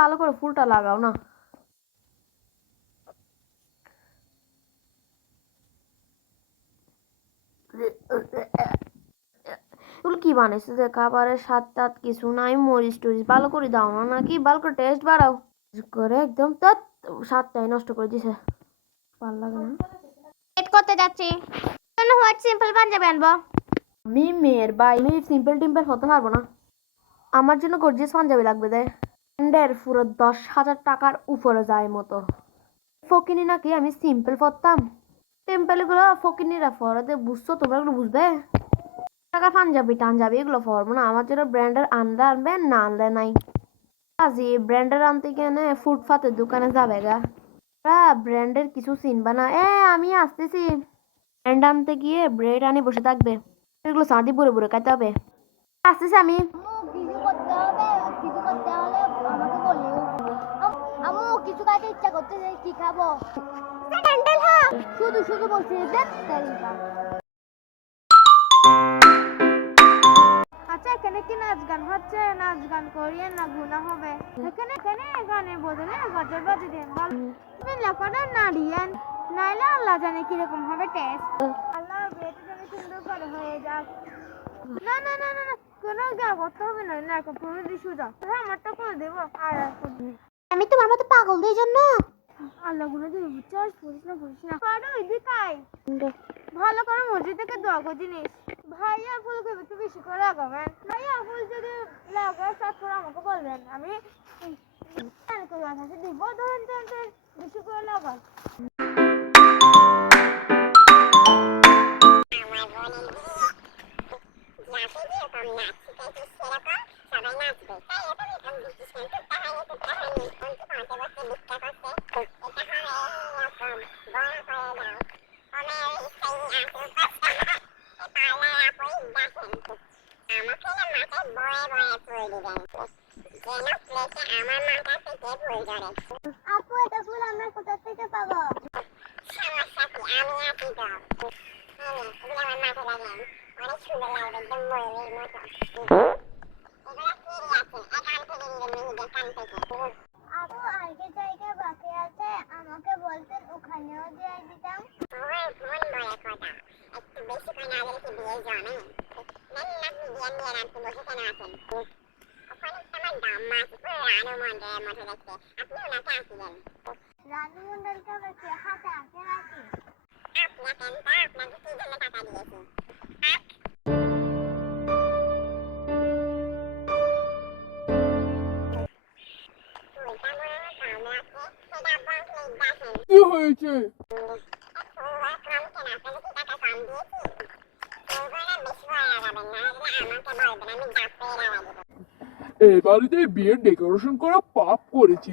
ভালো করে ফুলটা লাগাও না। এগুলো কি বানাইছে যে খাবারের স্বাদ টাদ কিছু নাই, মরিচ টরিচ ভালো করে দাও না নাকি, ভালো করে টেস্ট বাড়াও করে একদম তার স্বাদটাই নষ্ট করে দিছে। ভালো লাগে না। এড করতে যাচ্ছি, হোয়াইট সিম্পল পাঞ্জাবি আনবো। আমি মেয়ের ভাই, আমি সিম্পল টিম্পল হতে পারবো না, আমার জন্য গর্জিয়াস পাঞ্জাবি লাগবে। দেয় ব্র্যান্ডের পুরো 10,000 টাকার উপরে যায় মতো। ফকিনি নাকি আমি সিম্পল পরতাম, টেম্পল এগুলো ফকিনিরা পরে বুঝছো তোমরা, এগুলো বুঝবে। টাকার পাঞ্জাবি টাঞ্জাবি এগুলো পরবো না, আমার জন্য ব্র্যান্ডের আনলে আনবে, না আনলে নাই। আজি ব্র্যান্ডের আনতে গেলে ফুটপাতের দোকানে যাবে গা, ব্র্যান্ডের কিছু চিনবা না। আমি আসতেছি। ব্র্যান্ড আনতে গিয়ে ব্রেড আনি বসে থাকবে, এগুলো সাদি বুড়ে বুড়ে খাইতে হবে। আসতেছি আমি। কিছু করতে হবে, কিছু করতে হলে আমাকে বলিও। আম্মু কিছু খাইতে ইচ্ছা করতে, কি খাবো? স্যান্ডেল। হ্যাঁ শুধু শুধু বলছি আচ্ছা এখানে কি নাচ গান হচ্ছে? নাচ গান করিয়ে না গুনাহ হবে। এখানে গানের বদলে গজল বাজিয়ে দেন, বিসমিল্লাহ করে নাড়িয়েন, নাইলে আল্লাহ জানে কিরকম হবে টেস্ট। আল্লাহ বিয়েটা যেন সুন্দর করে হয়ে যাক। না না না না না, কোনো গা করতে হবে না, না পুরো দিশু দাও। হ্যাঁ আমারটা করে দেবো। আর আমি তোমার মতো পাগল এই জন্য আল্লাহ গুলো দিয়ে বুঝছাস, পড়িস না পারো এদিকাই ভালো করে মসজিদ থেকে দোয়া করে জিনিস। ভাইয়া ফুল কবি একটু বেশি করে লাগাবেন, ভাইয়া ফুল যদি লাগায় স্টার্ট করে আমাকে বলবেন, আমি দিব। ধরেন বেশি করে লাগান। আপু এটা ফুল আমরা কোথা থেকে পাবো? আপু আগে জায়গা বাকি আছে, আমাকে বলতেন ওখানেও দিয়ে দিতাম। একটু বেশি করে না দিলে কি বিয়ে জমে? আপনি বিয়ে নিয়ে রাখতে বসে কেন আছেন? ওখানে আমার দাম্মা আছে, রানু মন্ডলের মতো দেখতে, আপনি ওনাকে আসবেন। রানু মন্ডলকে বলছে হাতে আছে নাকি? আপনাকে কি জন্য টাকা দিয়েছি? কি হয়েছে? এই বাড়িতে বিয়ের ডেকোরেশন করা পাপ করেছি।